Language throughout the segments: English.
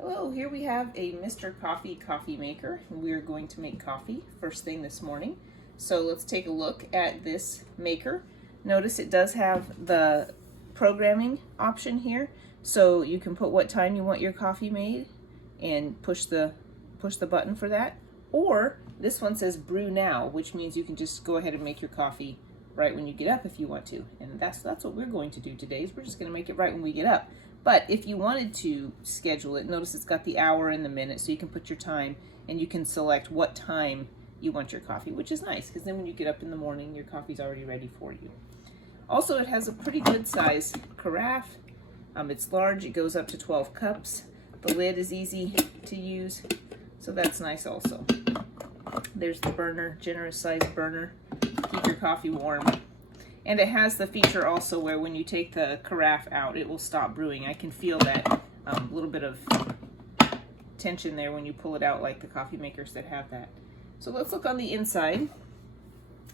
Hello, here we have a Mr. Coffee maker. We're going to make coffee first thing this morning. So let's take a look at this maker. Notice it does have the programming option here. So you can put what time you want your coffee made and push the button for that. Or this one says brew now, which means you can just go ahead and make your coffee right when you get up if you want to. And that's what we're going to do today, is we're just going to make it right when we get up. But if you wanted to schedule it, notice it's got the hour and the minute, so you can put your time and you can select what time you want your coffee, which is nice because then when you get up in the morning, your coffee's already ready for you. Also, it has a pretty good size carafe. It's large, it goes up to 12 cups. The lid is easy to use, so that's nice also. There's the burner, generous sized burner. Keep your coffee warm. And it has the feature also where when you take the carafe out, it will stop brewing. I can feel that little bit of tension there when you pull it out, like the coffee makers that have that. So let's look on the inside.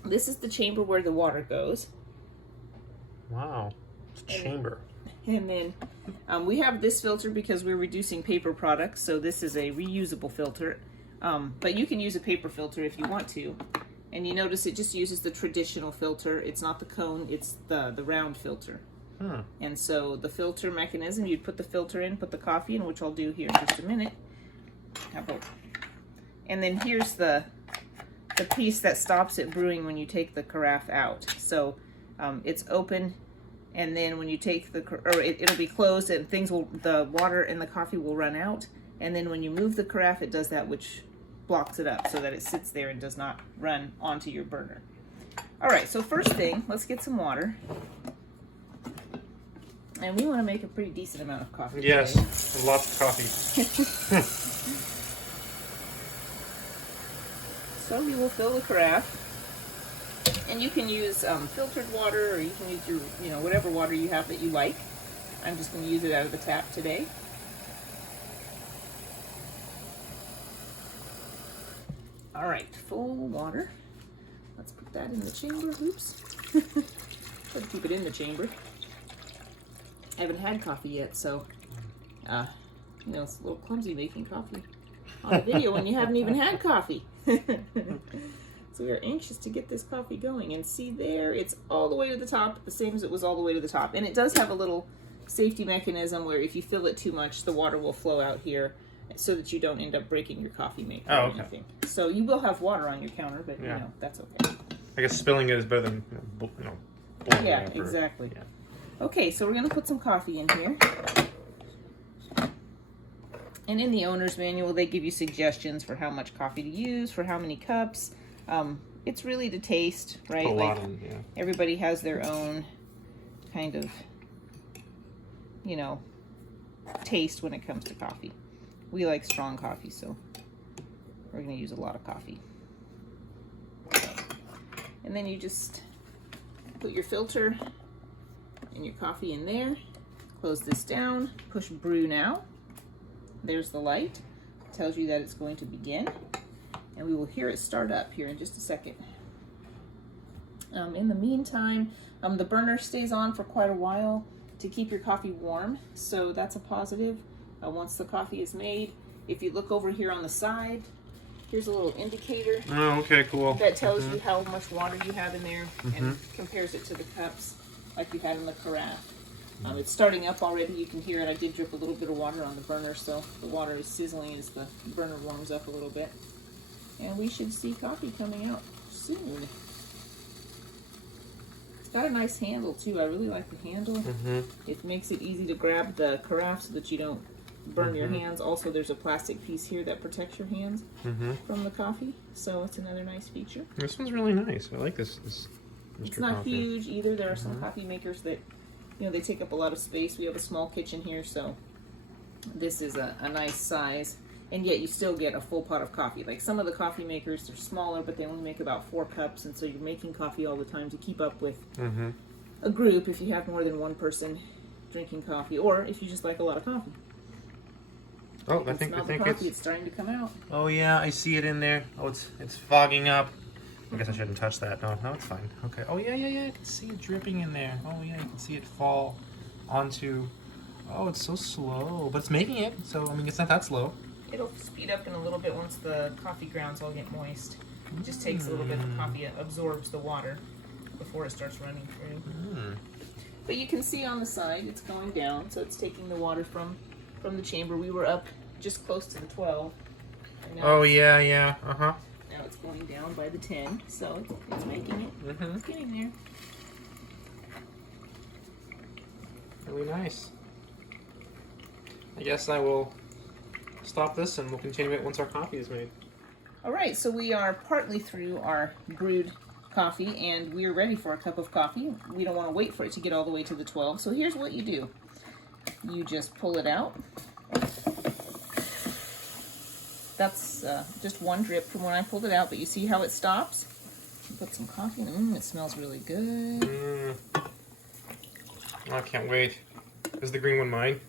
This is the chamber where the water goes. Wow, it's a chamber. And then we have this filter because we're reducing paper products, so this is a reusable filter. But you can use a paper filter if you want to. And you notice it just uses the traditional filter. It's not the cone, it's the round filter. And so the filter mechanism, you'd put the filter in, put the coffee in, which I'll do here in just a minute. And then here's the piece that stops it brewing when you take the carafe out. So it's open, and then when you take it'll be closed, and the water and the coffee will run out. And then when you move the carafe, it does that, which blocks it up so that it sits there and does not run onto your burner. All right, so first thing, let's get some water. And we want to make a pretty decent amount of coffee. Yes, today. lots of coffee. So you will fill the carafe. And you can use filtered water, or you can use your, whatever water you have that you like. I'm just going to use it out of the tap today. All right, full water. Let's put that in the chamber. Oops. Try to keep it in the chamber. I haven't had coffee yet, so it's a little clumsy making coffee on a video when you haven't even had coffee. So we are anxious to get this coffee going. And see there, it's all the way to the top, the same as it was all the way to the top. And it does have a little safety mechanism where if you fill it too much, the water will flow out here, so that you don't end up breaking your coffee maker or anything. So you will have water on your counter, but that's okay. I guess spilling it is better than boiling yeah, it. Exactly. Okay, so we're going to put some coffee in here. And in the owner's manual, they give you suggestions for how much coffee to use, for how many cups. It's really to taste, right? Everybody has their own kind of, taste when it comes to coffee. We like strong coffee, so we're going to use a lot of coffee. And then you just put your filter and your coffee in there. Close this down. Push brew now. There's the light. It tells you that it's going to begin. And we will hear it start up here in just a second. In the meantime, the burner stays on for quite a while to keep your coffee warm, so that's a positive. Once the coffee is made, if you look over here on the side, here's a little indicator. Oh, okay, cool. That tells you how much water you have in there and compares it to the cups like you had in the carafe. It's starting up already. You can hear it. I did drip a little bit of water on the burner, so the water is sizzling as the burner warms up a little bit. And we should see coffee coming out soon. It's got a nice handle too. I really like the handle. It makes it easy to grab the carafe so that you don't burn your hands. Also, there's a plastic piece here that protects your hands from the coffee, so it's another nice feature. This one's really nice. I like this It's not huge either. There are some coffee makers that, they take up a lot of space. We have a small kitchen here, so this is a nice size. And yet you still get a full pot of coffee. Like some of the coffee makers, they're smaller, but they only make about 4 cups, and so you're making coffee all the time to keep up with a group if you have more than one person drinking coffee, or if you just like a lot of coffee. Oh, I think it's starting to come out. Oh yeah, I see it in there. Oh, it's fogging up. I guess I shouldn't touch that. No, it's fine. Okay. Oh yeah. I can see it dripping in there. Oh yeah, you can see it fall onto Oh, it's so slow, but it's making it. So I mean, it's not that slow. It'll speed up in a little bit once the coffee grounds all get moist. It just takes a little bit. The coffee absorbs the water before it starts running through. But you can see on the side it's going down, so it's taking the water from the chamber. We were up just close to the 12. Oh yeah, yeah. Now it's going down by the 10, so it's making it. It's getting there. Really nice. I guess I will stop this and we'll continue it once our coffee is made. All right, so we are partly through our brewed coffee and we're ready for a cup of coffee. We don't want to wait for it to get all the way to the 12, so here's what you do. You just pull it out. That's just one drip from when I pulled it out, but you see how it stops? Put some coffee in. It smells really good. I can't wait. Is the green one mine?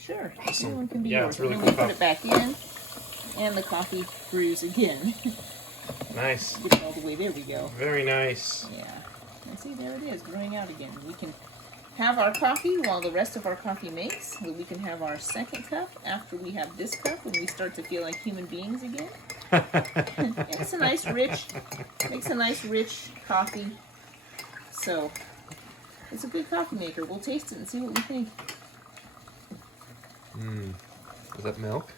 Sure. Awesome. The green one can be Yeah, yours. it's really And cool then we put it back in, and the coffee brews again. Nice. Get it all the way. There we go. Very nice. Yeah. And see, there it is, brewing out again. We can have our coffee while the rest of our coffee makes. We can have our second cup after we have this cup when we start to feel like human beings again. It's a nice rich, makes a nice rich coffee. So it's a good coffee maker. We'll taste it and see what we think. Is that milk?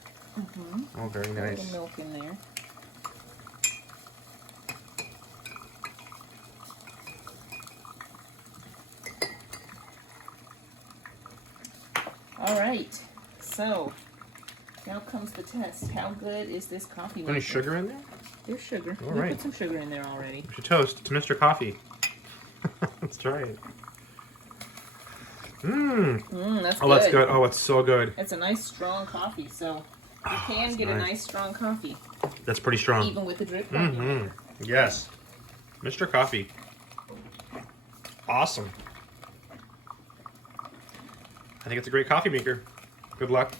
Oh, very A nice. little milk in there. All right, so now comes the test. How good is this coffee maker? Any sugar in there? There's sugar. All We right. put some sugar in there already. We should toast to Mr. Coffee. Let's try it. That's Oh, that's good. Oh, it's so good. It's a nice strong coffee, so you can get a nice strong coffee, That's pretty strong. even with the drip coffee maker. Yes. Mr. Coffee. Awesome. I think it's a great coffee maker. Good luck.